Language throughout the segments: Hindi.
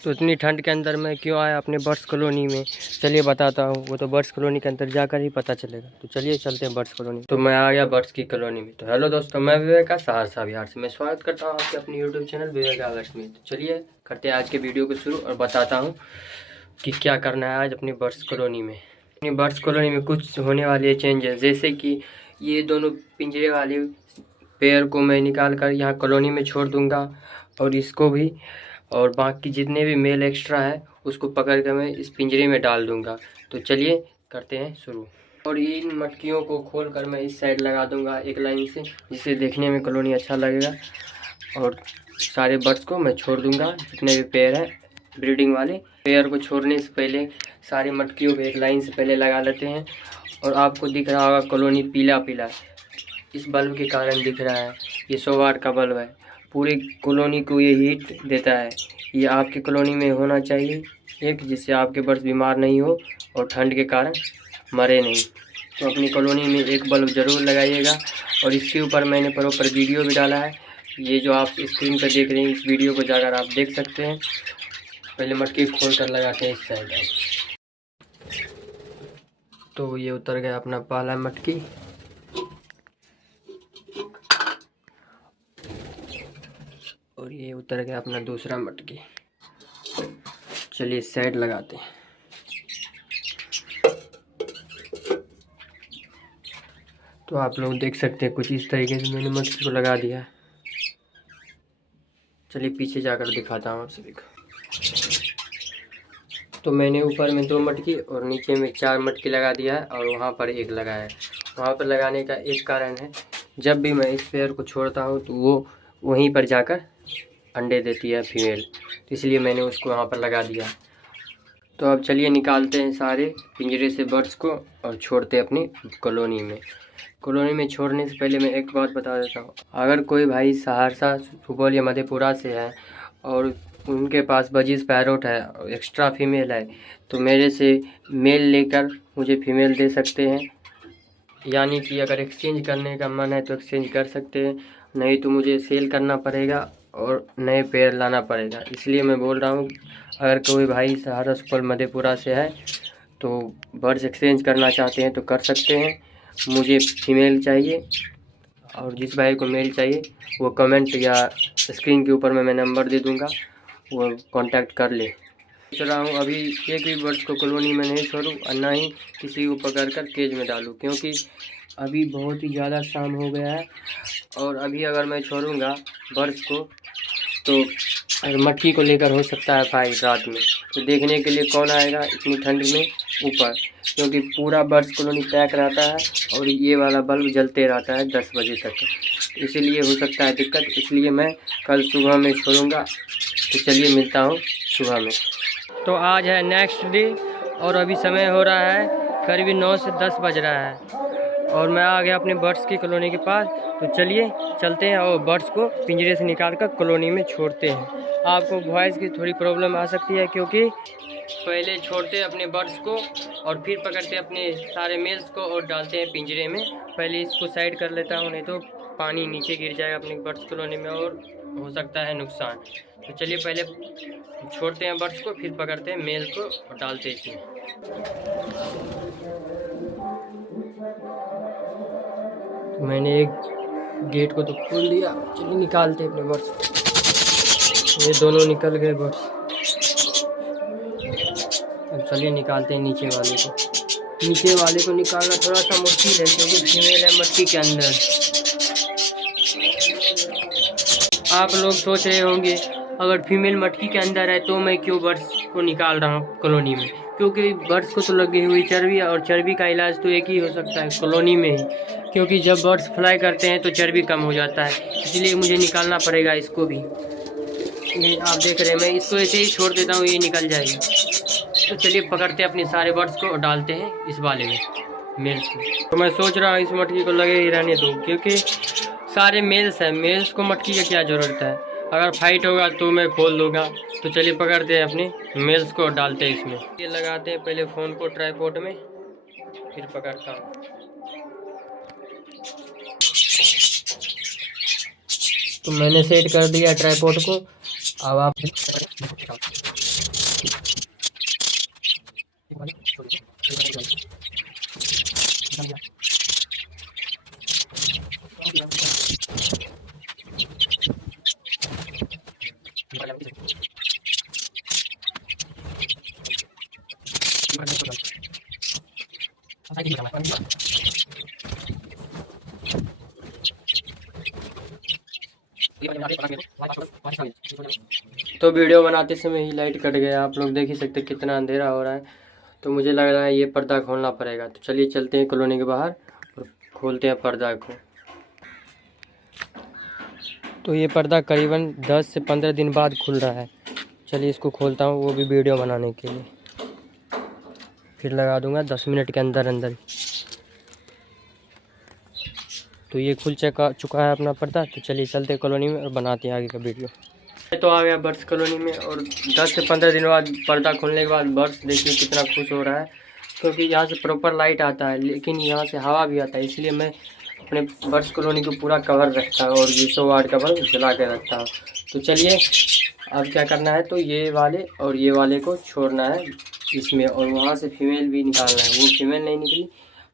तो इतनी ठंड के अंदर मैं क्यों आया अपने बर्ड्स कॉलोनी में, चलिए बताता हूँ। वो तो बर्ड्स कॉलोनी के अंदर जाकर ही पता चलेगा। तो चलिए चलते हैं बर्ड्स कॉलोनी। तो मैं आ गया बर्ड्स की कॉलोनी में। तो हेलो दोस्तों, मैं विवेक सहरसा बिहार से मैं स्वागत करता हूँ आपके अपने यूट्यूब चैनल विवेक आवर्स में। तो चलिए करते हैं आज के वीडियो को शुरू और बताता हूँ कि क्या करना है आज अपनी बर्ड्स कॉलोनी में। अपनी बर्ड्स कॉलोनी में कुछ होने वाले चेंजेस, जैसे कि ये दोनों पिंजरे वाले पेयर को मैं निकाल कर यहाँ कॉलोनी में छोड़ दूँगा और इसको भी, और बाकी जितने भी मेल एक्स्ट्रा है उसको पकड़ कर मैं इस पिंजरे में डाल दूंगा। तो चलिए करते हैं शुरू। और इन मटकियों को खोल कर मैं इस साइड लगा दूंगा एक लाइन से, जिससे देखने में कॉलोनी अच्छा लगेगा। और सारे बर्ड्स को मैं छोड़ दूंगा, जितने भी पेयर हैं ब्रीडिंग वाले। पेयर को छोड़ने से पहले सारी मटकियों को एक लाइन से पहले लगा लेते हैं। और आपको दिख रहा होगा कॉलोनी पीला पीला, इस बल्ब के कारण दिख रहा है। ये 100 वाट का बल्ब है, पूरी कॉलोनी को ये हीट देता है। ये आपकी कॉलोनी में होना चाहिए एक, जिससे आपके बर्ड्स बीमार नहीं हो और ठंड के कारण मरे नहीं। तो अपनी कॉलोनी में एक बल्ब ज़रूर लगाइएगा। और इसके ऊपर मैंने प्रॉपर वीडियो भी डाला है, ये जो आप स्क्रीन पर देख रहे हैं, इस वीडियो को जाकर आप देख सकते हैं। पहले मटकी खोल कर लगाते हैं इस साइड। तो ये उतर गया अपना पहला मटकी। और ये उतर गया अपना दूसरा मटकी। चलिए इस साइड लगाते हैं। तो आप लोग देख सकते हैं कुछ इस तरीके से मैंने मटकी को लगा दिया है। चलिए पीछे जाकर दिखाता हूँ आप सभी को। तो मैंने ऊपर में 2 मटकी और नीचे में 4 मटकी लगा दिया है, और वहाँ पर एक लगाया है। वहाँ पर लगाने का एक कारण है, जब भी मैं इस पेयर को छोड़ता हूँ तो वो वहीं पर जाकर अंडे देती है फीमेल, तो इसलिए मैंने उसको वहाँ पर लगा दिया। तो अब चलिए निकालते हैं सारे पिंजरे से बर्ड्स को और छोड़ते हैं अपनी कॉलोनी में। कॉलोनी में छोड़ने से पहले मैं एक बात बता देता हूँ, अगर कोई भाई सहरसा, सुपौल या मधेपुरा से है और उनके पास बजीज पैरोट है और एक्स्ट्रा फीमेल है, तो मेरे से मेल लेकर मुझे फीमेल दे सकते हैं। यानी कि अगर एक्सचेंज करने का मन है तो एक्सचेंज कर सकते हैं, नहीं तो मुझे सेल करना पड़ेगा और नए पेयर लाना पड़ेगा। इसलिए मैं बोल रहा हूँ, अगर कोई भाई सहरसा, सुपौल, मधेपुरा से है तो बर्ड्स एक्सचेंज करना चाहते हैं तो कर सकते हैं। मुझे फीमेल चाहिए, और जिस भाई को मेल चाहिए वो कमेंट या स्क्रीन के ऊपर मैं नंबर दे दूँगा, वो कांटेक्ट कर ले। सोच रहा हूँ अभी एक भी बर्ड्स को कॉलोनी में नहीं छोड़ूँ और ना ही किसी को पकड़कर केज में डालूँ, क्योंकि अभी बहुत ही ज़्यादा शाम हो गया है। और अभी अगर मैं छोड़ूंगा बर्ड्स को तो मटकी को लेकर हो सकता है फाइट रात में। तो देखने के लिए कौन आएगा इतनी ठंड में ऊपर, क्योंकि पूरा बर्ड्स कॉलोनी पैक रहता है और ये वाला बल्ब जलते रहता है 10 बजे तक, इसीलिए हो सकता है दिक्कत। इसलिए मैं कल सुबह में छोड़ूंगा। तो चलिए मिलता हूँ सुबह में। तो आज है नेक्स्ट डे और अभी समय हो रहा है करीब 9 से 10 बज रहा है और मैं आ गया अपने बर्ड्स की कॉलोनी के पास। तो चलिए चलते हैं और बर्ड्स को पिंजरे से निकाल कर कॉलोनी में छोड़ते हैं। आपको वॉइस की थोड़ी प्रॉब्लम आ सकती है, क्योंकि पहले छोड़ते हैं अपने बर्ड्स को और फिर पकड़ते हैं अपने सारे मेल्स को और डालते हैं पिंजरे में। पहले इसको साइड कर लेता हूँ, नहीं तो पानी नीचे गिर जाएगा अपनी बर्ड्स कॉलोनी में और हो सकता है नुकसान। तो चलिए पहले छोड़ते हैं बर्ड्स को, फिर पकड़ते हैं मेल को और डालते हैं इसमें। तो मैंने एक गेट को तो खोल दिया, चलिए निकालते हैं अपने बर्ड्स। ये दोनों निकल गए बर्ड्स। अब चलिए निकालते हैं नीचे वाले को। नीचे वाले को निकालना थोड़ा सा मुश्किल है, क्योंकि फीमेल है मटकी के अंदर। आप लोग सोच रहे होंगे अगर फीमेल मटकी के अंदर है तो मैं क्यों बर्ड्स को निकाल रहा हूँ कॉलोनी में, क्योंकि बर्ड्स को तो लगी हुई चर्बी है और चर्बी का इलाज तो एक ही हो सकता है कॉलोनी में ही, क्योंकि जब बर्ड्स फ्लाई करते हैं तो चर्बी कम हो जाता है। इसलिए मुझे निकालना पड़ेगा इसको भी। ये आप देख रहे हैं, मैं इसको ऐसे ही छोड़ देता हूँ, ये निकल जाएगी। तो चलिए पकड़ते हैं अपने सारे बर्ड्स को और डालते हैं इस वाले में मेल्स को। तो मैं सोच रहा हूँ इस मटकी को लगे ही रहने दो, क्योंकि सारे मेल्स हैं, मेल्स को मटकी का क्या ज़रूरत है। अगर फाइट होगा तो मैं खोल दूँगा। तो चलिए पकड़ते हैं अपने मेल्स को और डालते हैं इसमें। ये लगाते हैं पहले फ़ोन को ट्राइपॉड में, फिर पकड़ता हूँ। तो मैंने सेट कर दिया ट्राइपॉड को। अब आप तो वीडियो बनाते समय ही लाइट कट गया, आप लोग देख ही सकते कितना अंधेरा हो रहा है। तो मुझे लग रहा है ये पर्दा खोलना पड़ेगा। तो चलिए चलते हैं कॉलोनी के बाहर और खोलते हैं पर्दा को। तो ये पर्दा करीबन 10 से 15 दिन बाद खुल रहा है। चलिए इसको खोलता हूँ, वो भी वीडियो बनाने के लिए। फिर लगा दूंगा 10 मिनट के अंदर अंदर। तो ये खुल चुका है अपना पर्दा। तो चलिए चलते हैं कॉलोनी में और बनाते हैं आगे का वीडियो। तो आ गया बर्ड्स कॉलोनी में और 10 से 15 दिन बाद पर्दा खोलने के बाद बर्ड्स देखिए कितना खुश हो रहा है, क्योंकि यहाँ से प्रॉपर लाइट आता है लेकिन यहाँ से हवा भी आता है। इसलिए मैं अपने बर्ड्स कॉलोनी को पूरा कवर रखता है और 200 वाट का बल्ब जला के रखता हूँ। तो चलिए अब क्या करना है, तो ये वाले और ये वाले को छोड़ना है इसमें, और वहाँ से फीमेल भी निकालना है। वो फीमेल नहीं निकली,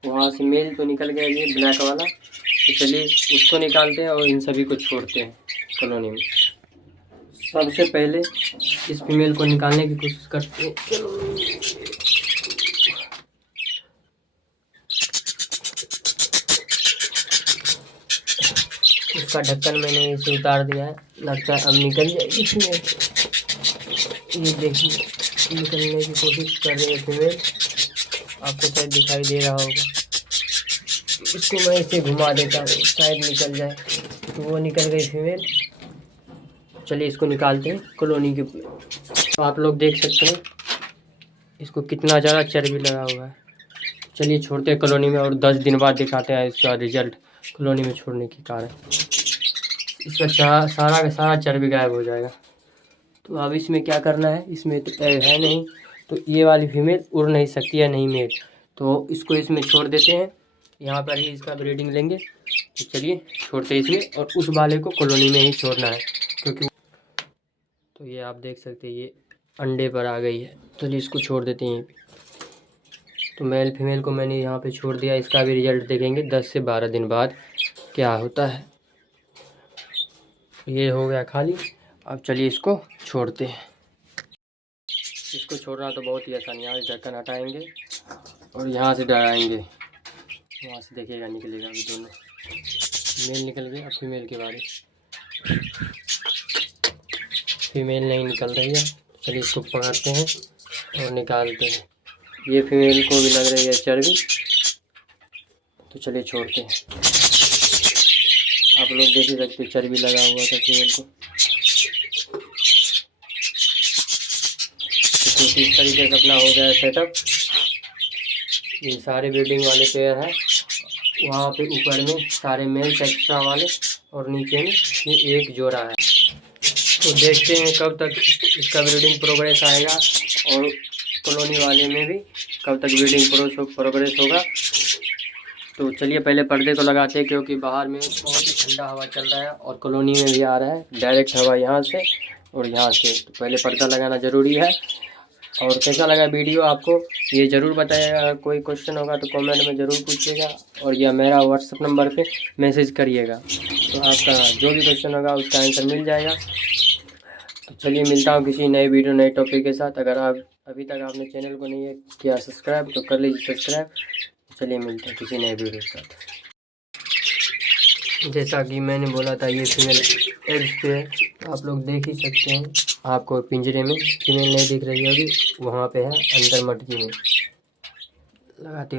वहाँ से मेल तो निकल गया ये ब्लैक वाला। तो चलिए उसको निकालते हैं और इन सभी को छोड़ते हैं कॉलोनी में। सबसे पहले इस फीमेल को निकालने की कोशिश करते हैं। इसका ढक्कन मैंने इसे उतार दिया है, लगता है अब निकल जाएगी फीमेल। ये देखिए निकलने की कोशिश कर रही है फीमेल, आपको शायद दिखाई दे रहा होगा। इसको मैं इसे घुमा देता हूँ, शायद निकल जाए। तो वो निकल गई फीमेल। चलिए इसको निकालते हैं कॉलोनी के। तो आप लोग देख सकते हैं इसको कितना ज़्यादा चर्बी लगा हुआ है। चलिए छोड़ते हैं कॉलोनी में और 10 दिन बाद दिखाते हैं इसका रिजल्ट कॉलोनी में छोड़ने के कारण। इसका सारा का सारा चर्बी गायब हो जाएगा। तो अब इसमें क्या करना है, इसमें तो एग है नहीं, तो ये वाली फीमेल उड़ नहीं सकती है नहीं मेल। तो इसको इसमें छोड़ देते हैं, यहाँ पर ही इसका ब्रीडिंग लेंगे। तो चलिए छोड़ते हैं इसमें, और उस वाले को कॉलोनी में ही छोड़ना है क्योंकि। तो ये आप देख सकते हैं ये अंडे पर आ गई है। चलिए इसको छोड़ देते हैं यहीं पे। तो मेल फीमेल को मैंने यहाँ पे छोड़ दिया, इसका भी रिजल्ट देखेंगे 10 से 12 दिन बाद क्या होता है। ये हो गया खाली। अब चलिए इसको छोड़ते हैं। इसको छोड़ना तो बहुत ही आसान, यहाँ से ढक्कन हटाएंगे और यहाँ से डराएंगे, वहाँ से देखिएगा निकलेगा। अभी दोनों मेल निकल गए, अब फीमेल के बारे। फीमेल नहीं निकल रही है। चलिए इसको पकड़ते हैं और निकालते हैं। ये फीमेल को भी लग रही है चर्बी, तो चलिए छोड़ते हैं। आप लोग देख ही सकते चर्बी लगा हुआ था फीमेल को। तो इस तरीके से अपना हो गया सेटअप। ये सारे ब्रीडिंग वाले पेयर हैं, वहाँ पे ऊपर में सारे मेल्स एक्स्ट्रा वाले और नीचे में ये एक जोड़ा है। तो देखते हैं कब तक इसका ब्रीडिंग प्रोग्रेस आएगा और कॉलोनी वाले में भी कब तक ब्रीडिंग प्रोग्रेस होगा। तो चलिए पहले पर्दे को लगाते हैं, क्योंकि बाहर में बहुत ही ठंडा हवा चल रहा है और कॉलोनी में भी आ रहा है डायरेक्ट हवा यहाँ से और यहाँ से। तो पहले पर्दा लगाना ज़रूरी है। और कैसा लगा वीडियो आपको ये ज़रूर बताइएगा। अगर कोई क्वेश्चन होगा तो कमेंट में ज़रूर पूछिएगा, और या मेरा व्हाट्सएप नंबर पे मैसेज करिएगा, तो आपका जो भी क्वेश्चन होगा उसका आंसर मिल जाएगा। तो चलिए मिलता हूँ किसी नए वीडियो नए टॉपिक के साथ। अगर आप अभी तक आपने चैनल को नहीं किया सब्सक्राइब तो कर लीजिए सब्सक्राइब। चलिए मिलते हैं किसी नए वीडियो के साथ। जैसा कि मैंने बोला था ये फीमेल एग्स पे है, तो आप लोग देख ही सकते हैं। आपको पिंजरे में फीमेल नहीं दिख रही होगी, वहाँ पे है अंदर मटकी में लगाते